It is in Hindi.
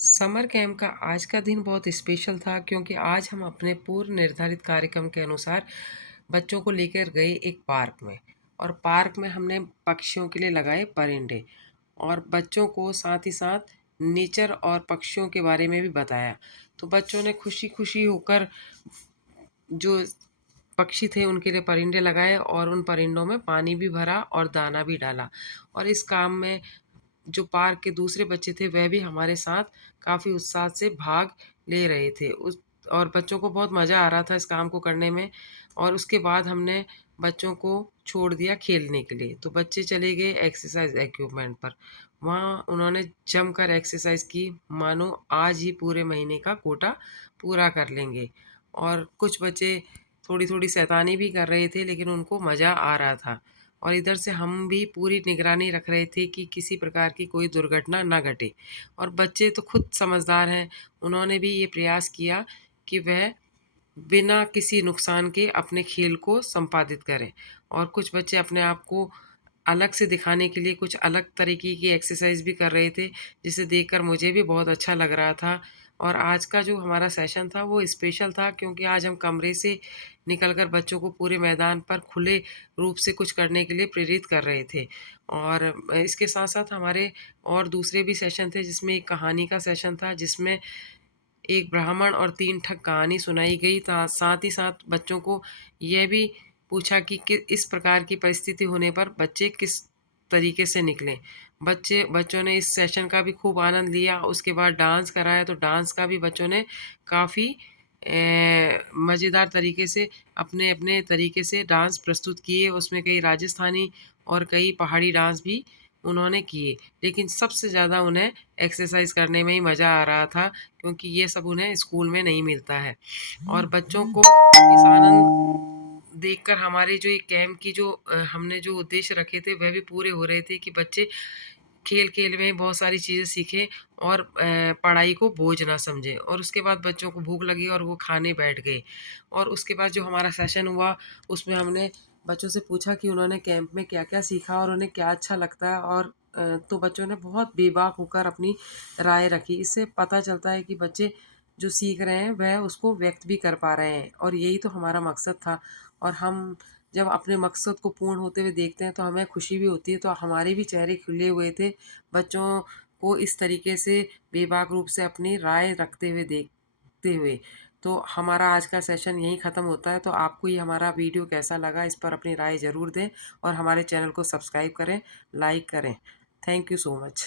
समर कैंप का आज का दिन बहुत स्पेशल था क्योंकि आज हम अपने पूर्व निर्धारित कार्यक्रम के अनुसार बच्चों को लेकर गए एक पार्क में। और पार्क में हमने पक्षियों के लिए लगाए परिंदे और बच्चों को साथ ही साथ नेचर और पक्षियों के बारे में भी बताया। तो बच्चों ने खुशी खुशी होकर जो पक्षी थे उनके लिए परिंदे लगाए और उन परिंदों में पानी भी भरा और दाना भी डाला। और इस काम में जो पार्क के दूसरे बच्चे थे वह भी हमारे साथ काफ़ी उत्साह से भाग ले रहे थे उस और बच्चों को बहुत मज़ा आ रहा था इस काम को करने में। और उसके बाद हमने बच्चों को छोड़ दिया खेलने के लिए, तो बच्चे चले गए एक्सरसाइज इक्विपमेंट पर। वहाँ उन्होंने जमकर एक्सरसाइज की, मानो आज ही पूरे महीने का कोटा पूरा कर लेंगे। और कुछ बच्चे थोड़ी थोड़ी शैतानी भी कर रहे थे लेकिन उनको मज़ा आ रहा था। और इधर से हम भी पूरी निगरानी रख रहे थे कि किसी प्रकार की कोई दुर्घटना ना घटे। और बच्चे तो खुद समझदार हैं, उन्होंने भी ये प्रयास किया कि वह बिना किसी नुकसान के अपने खेल को संपादित करें। और कुछ बच्चे अपने आप को अलग से दिखाने के लिए कुछ अलग तरीके की एक्सरसाइज भी कर रहे थे, जिसे देखकर मुझे भी बहुत अच्छा लग रहा था। और आज का जो हमारा सेशन था वो स्पेशल था क्योंकि आज हम कमरे से निकलकर बच्चों को पूरे मैदान पर खुले रूप से कुछ करने के लिए प्रेरित कर रहे थे। और इसके साथ-साथ हमारे और दूसरे भी सेशन थे, जिसमें एक कहानी का सेशन था जिसमें एक ब्राह्मण और 3 ठग कहानी सुनाई गई। ता साथ ही साथ बच्चों को यह भी पूछा कि इस प्रकार की परिस्थिति होने पर बच्चे किस तरीके से निकलें। बच्चों ने इस सेशन का भी खूब आनंद लिया। उसके बाद डांस कराया, तो डांस का भी बच्चों ने काफ़ी मज़ेदार तरीके से अपने-अपने तरीके से डांस प्रस्तुत किए। उसमें कई राजस्थानी और कई पहाड़ी डांस भी उन्होंने किए। लेकिन सबसे ज़्यादा उन्हें एक्सरसाइज़ करने में ही मज़ा आ रहा था क्योंकि ये सब उन्हें स्कूल में नहीं मिलता है। और बच्चों को इस आनंद देखकर हमारे जो ये कैंप की जो हमने जो उद्देश्य रखे थे वह भी पूरे हो रहे थे कि बच्चे खेल-खेल में बहुत सारी चीज़ें सीखें और पढ़ाई को बोझ ना समझें। और उसके बाद बच्चों को भूख लगी और वो खाने बैठ गए। और उसके बाद जो हमारा सेशन हुआ उसमें हमने बच्चों से पूछा कि उन्होंने कैंप में क्या-क्या सीखा और उन्हें क्या अच्छा लगता है। और तो बच्चों ने बहुत बेबाक होकर अपनी राय रखी। इससे पता चलता है कि बच्चे जो सीख रहे हैं वह उसको व्यक्त भी कर पा रहे हैं और यही तो हमारा मकसद था। और हम जब अपने मकसद को पूर्ण होते हुए देखते हैं तो हमें खुशी भी होती है। तो हमारे भी चेहरे खिले हुए थे बच्चों को इस तरीके से बेबाक रूप से अपनी राय रखते हुए देखते हुए। तो हमारा आज का सेशन यहीं ख़त्म होता है। तो आपको ये हमारा वीडियो कैसा लगा इस पर अपनी राय ज़रूर दें और हमारे चैनल को सब्सक्राइब करें, लाइक करें। Thank you so much.